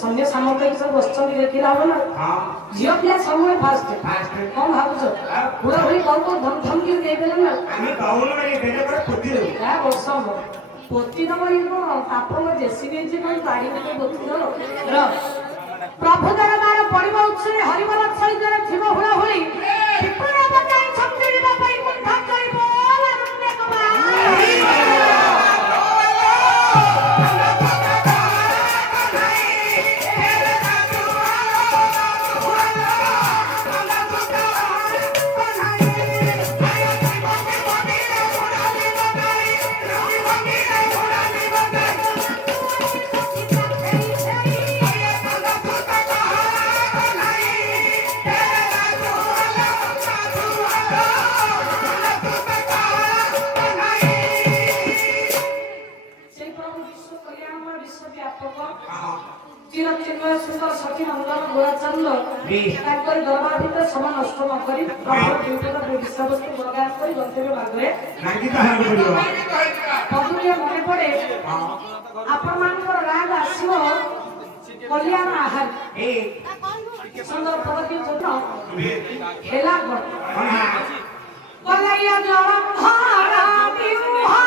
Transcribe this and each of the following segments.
सन्या सामंत सब बसचंद देखिला हो ना झियो पिला समय फास्ट कौन भाबुछ पूरा भई कौन धमकी दे देला ना आम्ही गावून नाही देले पर पोती देऊ काय वर्षम पोती न मरी को तापम जेसीबी जे कोई गाडी में पोती दो र प्रभु दरबार पडिबा उछरे हरिबल सहित थिबो हुला हुली विपुल बताई छमदिबा पई कुंठा करिबो आनंद कबा सुंदर सखी नंदन गोराचंद ताकर दरबार भीतर समान नष्ट न करी प्रभु विपुल विश्ववस्तु प्रदान करी गंतव्य मार्गरे नांगिता हार पडियो पदुके मने पड़े आपण मानकर राग आसीओ कल्याण आहार ए सुंदर पदके जनो हेला गो कलैया जलम धारा बिमुहा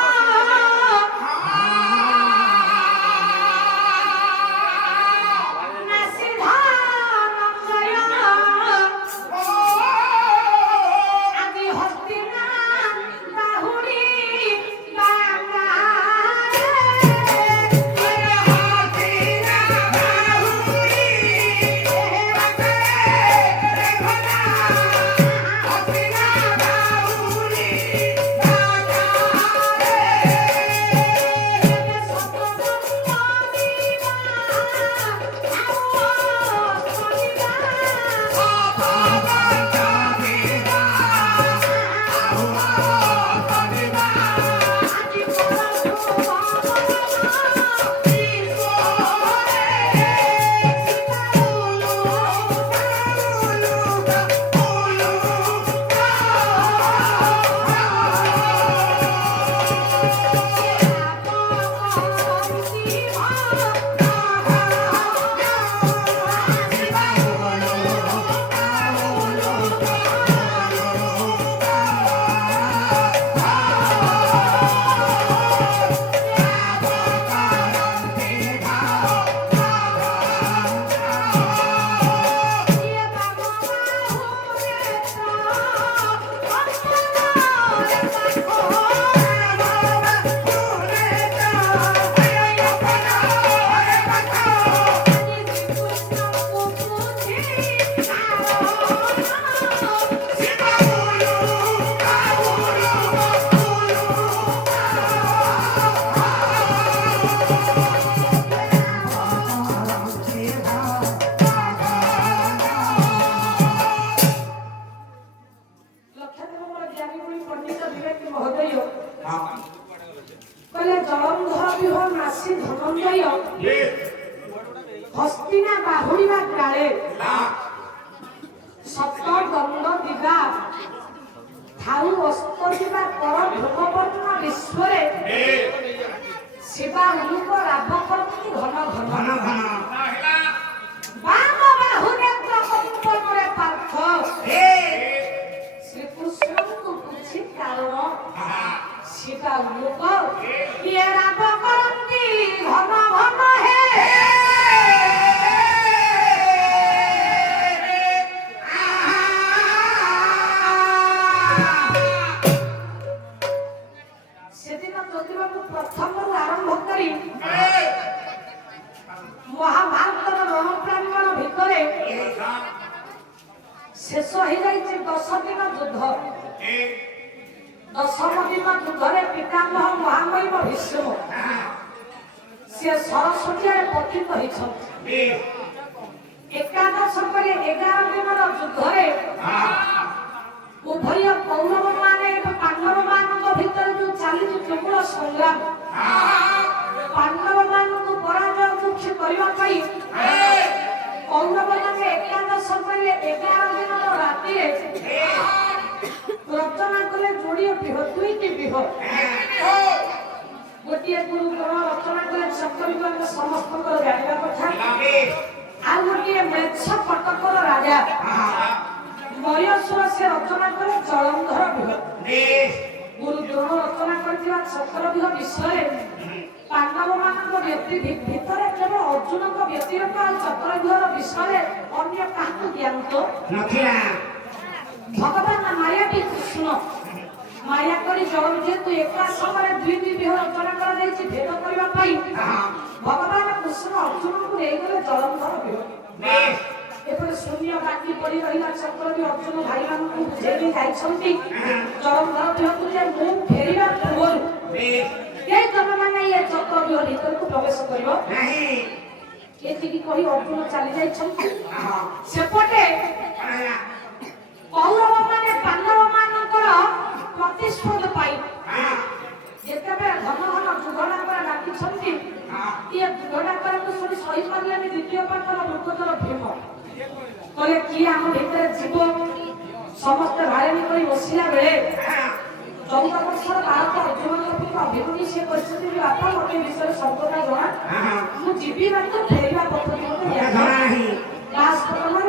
हस्तिना बाहुड़ीबा काले सप्त दंड दिवा थाउ अस्तदिवा पर भोगवर्तन विश्वरे शिवा उलुक राभ करती घन घन बाम बाहुरे प्रकंपनरे पार्थ श्री कृष्ण को पूछी कारण शिवा उलुक ये राभ करती घन घन हे ଶେଷ ହେଇଯାଇଛି 10 ଦିନ ଯୁଦ୍ଧ। 10ମ ଦିନ ଯୁଦ୍ଧରେ ପିତାମହ ମହାମହିମ ଭୀଷ୍ମ ସେ ସରସ୍ୱତୀରେ ପତିତ ହେଇଛନ୍ତି। ଏକାଦଶ ପରେ 11 ଦିନର ଯୁଦ୍ଧରେ ଉଭୟ କୌରବ ମାନେ ଏବଂ ପାଣ୍ଡବ ମାନଙ୍କ ଭିତରେ ଯୋଉ ଚାଲିଛି ତୁମୁଳ ସଂଗ୍ରାମ, ପାଣ୍ଡବ ମାନଙ୍କୁ ପରାଜୟ ମୁଖ୍ୟ କରିବା ପାଇଁ କୌରବ ମାନେ ଏକାଦଶ ପରେ 11 ଦିନର ରାତିରେ ରଚନା କଲେ ଯୋଡ଼ିଏ ବିହ, ଦୁଇଟି ବିହ। ଗୋଟିଏ ଗୁରୁ ଗ୍ରହ ରଚନା କଲେ ଚକ୍ରବିବାଦ ସମସ୍ତଙ୍କର ଜାଣିବା କଥା, ଆଉ ଗୋଟିଏ ମେଛ କଟକର ରାଜା ମୟସୁର ସେ ରଚନା କଲେ ଜଳନ୍ଧର ବିହ। ଗୁରୁ ଦ୍ରୋଣ ରଚନା କରିଥିବା ଚକ୍ରବିହ ବିଷୟରେ ପାଣ୍ଡବ ମାନଙ୍କ ଭିତରେ କେବଳ ଅର୍ଜୁନଙ୍କ ବ୍ୟତିରେକ ଆଉ ଚକ୍ରବିହର ବିଷୟରେ ଅନ୍ୟ କାହାକୁ ଜ୍ଞାନ ନଥିଲା। ଭଗବାନ ମାୟାବୀ କୃଷ୍ଣ ମାୟା କରି ଯେହେତୁ ଏକା ସମୟରେ ଦୁଇଟି ବିହ ରଚନା କରାଯାଇଛି ଭେଦ କରିବା ପାଇଁ, ଭଗବାନ କୃଷ୍ଣ ଅର୍ଜୁନଙ୍କୁ ନେଇଗଲେ ଜଳନ୍ଧର ବିହ। ଏପଟେ ଶୂନ୍ୟ ବାକି ପଡି ରହିଲା ଚକ୍ରବି ଅର୍ଜୁନ ଭାଇମାନଙ୍କୁ ବୁଝେଇ ଦେଇ ଯାଇଛନ୍ତି ଜଳନ୍ଧର ବିହକୁ ଯେ ମୁଁ ଫେରିବା ପୂର୍ବରୁ କେହି ତମେମାନେ ଏ ଚକ୍ରବିହ ଭିତରକୁ ପ୍ରବେଶ କରିବ ନାହିଁ, ଏତିକି କହି ଅର୍ଜୁନ ଚାଲି ଯାଇଛନ୍ତି। ସେପଟେ କୌରବ ମାନେ ପାଣ୍ଡବ ମାନଙ୍କର ପ୍ରତିଶୋଧ ପାଇଁ ଯେତେବେଳେ ଘନ ଘନ ଯୁଗଡାକର ଡାକିଛନ୍ତି, ଇଏ ଯୁଗଡାକରକୁ ଶୁଣି ସହିପାରିଲେନି ଦ୍ୱିତୀୟ ପାଣ୍ଡବ ମୃଗଧର ଭୀମ କହିଲେ କିଏ ଆମ ଭିତରେ ଯିବ। ସମସ୍ତେ ଭାରେନି କରି ବସିଲା ବେଳେ 14 ବର୍ଷର ବାଳକ ଅର୍ଜୁନଙ୍କ ପୁତ୍ର ଅଭିମନ୍ୟୁ ସେ କହିଛନ୍ତି ଯେ ବାପା ମୋତେ ବିଷୟରେ ସର୍ବଦା ଜଣା, ମୁଁ ଯିବି ମାତ୍ର ଫେରିବା ପଦ୍ଧତି ମୋତେ ଜଣା ନାହିଁ।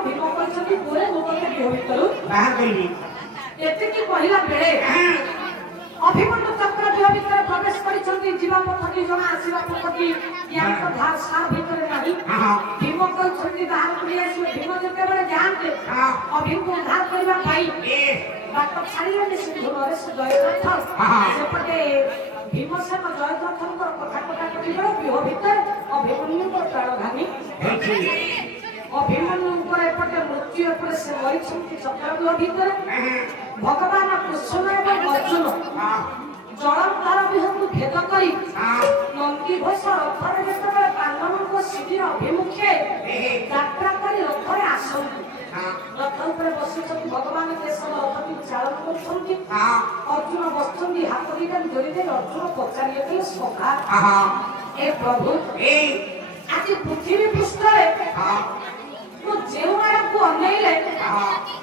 ଭୀମ କହିଛନ୍ତି ପୁରେ ମୁଁ ମୋତେ ବିହ ଭିତରୁ ବାହାର କରିବି। ଏତିକି କହିଲା ବେଳେ ଅଭିମନ୍ୟୁ ଚକ୍ରବିହ ଭିତରେ ପ୍ରବେଶ କରିଛନ୍ତି। ଯିବା ପଥଟି ଜଣା, ଆସିବା ପଥଟି ୟାଙ୍କ ସାର ଭିତରେ ନାହିଁ। ଭୀମ କହିଛନ୍ତି ବାହାରକୁ ନେଇ ଆସିବେ। ଭୀମ ଯେତେବେଳେ ଯାଆନ୍ତେ ଅଭିଙ୍କୁ ଉଦ୍ଧାର କରିବା ପାଇଁ ବାଟ ଛାଡ଼ିଲେନି ସିଂହରେ ସେ ଜୟଦ୍ରଥ। ସେପଟେ ଭୀମସେନ ଜୟଦ୍ରଥଙ୍କର କଥା କଟାକଟି ବେଳେ ବିହ ଭିତରେ ଅଭିମନ୍ୟୁଙ୍କର ପ୍ରାଣଘାତୀ ଅଭିମନ୍ୟୁଙ୍କର ଏପଟେ ମୃତ୍ୟୁ, ଏପଟେ ସେ ମରିଛନ୍ତି ଚକ୍ରବିହ ଭିତରେ। ଭଗବାନ କୃଷ୍ଣ ଏବଂ ଅର୍ଜୁନ ଜଳନ୍ଧର ବିହକୁ ଭେଦ କରି ନନ୍ଦିଘୋଷ ରଥରେ ଯେତେବେଳେ ପାଣ୍ଡବଙ୍କ ଶିବିର ଅଭିମୁଖେ ଯାତ୍ରା କରି ରଥରେ ଆସନ୍ତି, ରଥ ଉପରେ ବସିଛନ୍ତି ଭଗବାନ କେଶବ ରଥଟିକୁ ଚାଳନ କରୁଛନ୍ତି। ଅର୍ଜୁନ ବସିଛନ୍ତି, ହାତ ଦିଟା ଯୋଡ଼ି ଦେଇ ଅର୍ଜୁନ ପଚାରିଲେ ସଖା ଏ ପ୍ରଭୁ ଆଜି ପୃଥିବୀ ପୃଷ୍ଠରେ ମୁଁ ଯେଉଁ ଆଡ଼କୁ ଅନେଇଲେ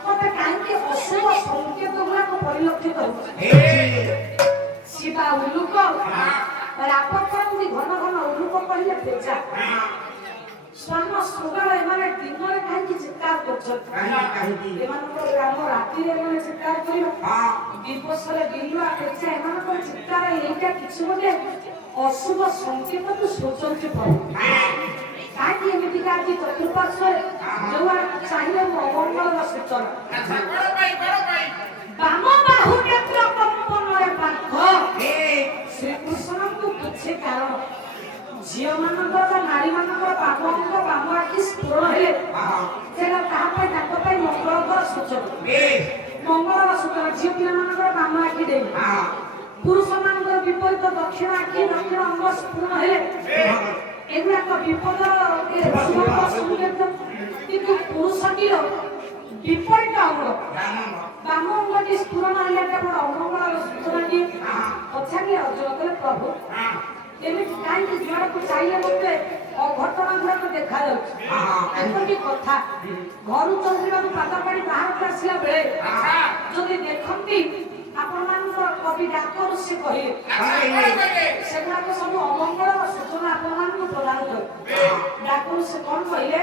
ମତେ କାହିଁକି ଅଶୁଭ ସଂକେତ ଗୁଡାକ ପରିଲକ୍ଷିତ ହେଉଛି। ଶିବା ଉଲୁକ ରାପ କରନ୍ତି, ଘନ ଘନ ଉଲୁକ କହିଲେ ପେଚା ସ୍ୱର୍ଣ୍ଣ ଶୃଗାଳ ଏମାନେ ଦିନରେ କାହିଁକି ଚିତ୍କାର କରୁଛନ୍ତି। ଏମାନଙ୍କର ଗ୍ରାମ ରାତିରେ ଏମାନେ ଚିତ୍କାର କରିବ, ଦିବସରେ ବିଲୁଆ ପେଚା ଏମାନଙ୍କର ଚିତ୍କାର ଏଇଟା କିଛି ଗୋଟେ ଅଶୁଭ ସଂକେତକୁ ସୂଚନ୍ତି ପ୍ରଭୁ। କାହିଁକି ଏମିତିକା ଆଜି ଚତୁଃପାର୍ଶ୍ୱରେ ଯୋଉଆଡ଼କୁ ଚାହିଁଲେ ମୁଁ ଅମଙ୍ଗଳର ସୂଚନା। ବାମ ବାହୁ ନେତ୍ର କମ୍ପନରେ ପାଖ ଶ୍ରୀକୃଷ୍ଣଙ୍କୁ କିଛି କାରଣ ଝିଅ ମାନଙ୍କର ବା ନାରୀ ମାନଙ୍କର ବାମ ଅଙ୍ଗ ବାମ ଆଖି ସ୍ଫୁରଣ ହେଲେ ସେଟା ତାହା ପାଇଁ ତାଙ୍କ ପାଇଁ ମଙ୍ଗଳଙ୍କର ସୂଚନା। ମଙ୍ଗଳର ସୂଚନା ଝିଅ ପିଲାମାନଙ୍କର ବାମ ଆଖି ଦେଇ, ପୁରୁଷ ମାନଙ୍କର ବିପରୀତ ଦକ୍ଷିଣ ଆଖି ଦକ୍ଷିଣ ଅଙ୍ଗ ସ୍ଫୁରଣ ହେଲେ ଏଗୁଡାକ ବିପଦର ସଂକେତ। କିନ୍ତୁ ପୁରୁଷଟିର ବିପରୀତ ଅଙ୍ଗ ବାମ ଅଙ୍ଗଟି ସ୍ଫୁରଣ ହେଲେ କେବଳ ଅମଙ୍ଗଳର ସୂଚନା ଦିଏ। ପଛାକି ଅର୍ଜୁନ କଲେ ପ୍ରଭୁ ଏମିତି କାହିଁକି ଯୁଆଡ଼କୁ ଚାହିଁଲେ ମତେ ଅଘଟଣ ଗୁଡାକ ଦେଖାଯାଉଛି। ଏମିତି କଥା ଘରୁ ଚୌକିବାକୁ ପାଦ ପାଣି ବାହାରକୁ ଆସିଲା ବେଳେ ଯଦି ଦେଖନ୍ତି ଆପଣମାନଙ୍କର କବି ଡାକରୁ ସେ କହିଲେ ସେଗୁଡାକ ସବୁ ଅମଙ୍ଗଳର ସୂଚନା ଆପଣମାନଙ୍କୁ ପ୍ରଦାନ କରେ। ଡାକରୁ ସେ କଣ କହିଲେ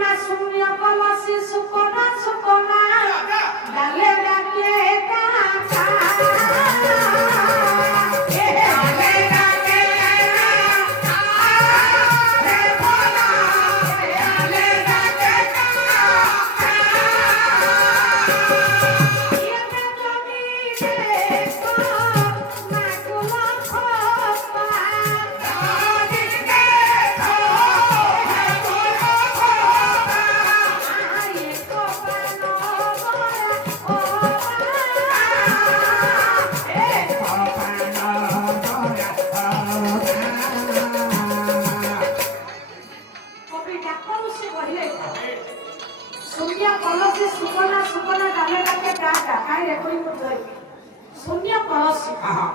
ନା ଶୂନ୍ୟ କଲସି ସୁକନା ସୁକନା ଡାଲେ ଡାକେ କାକା ଶୂନ୍ୟ କଳସୀ ସୁକନା ସୁକନା ଡାଲେ ଡାକେ ପ୍ରାଟା କାହିଁ ରେକର୍ଡିଂ କରୁଛ ଶୂନ୍ୟ କଳସୀ ଆହା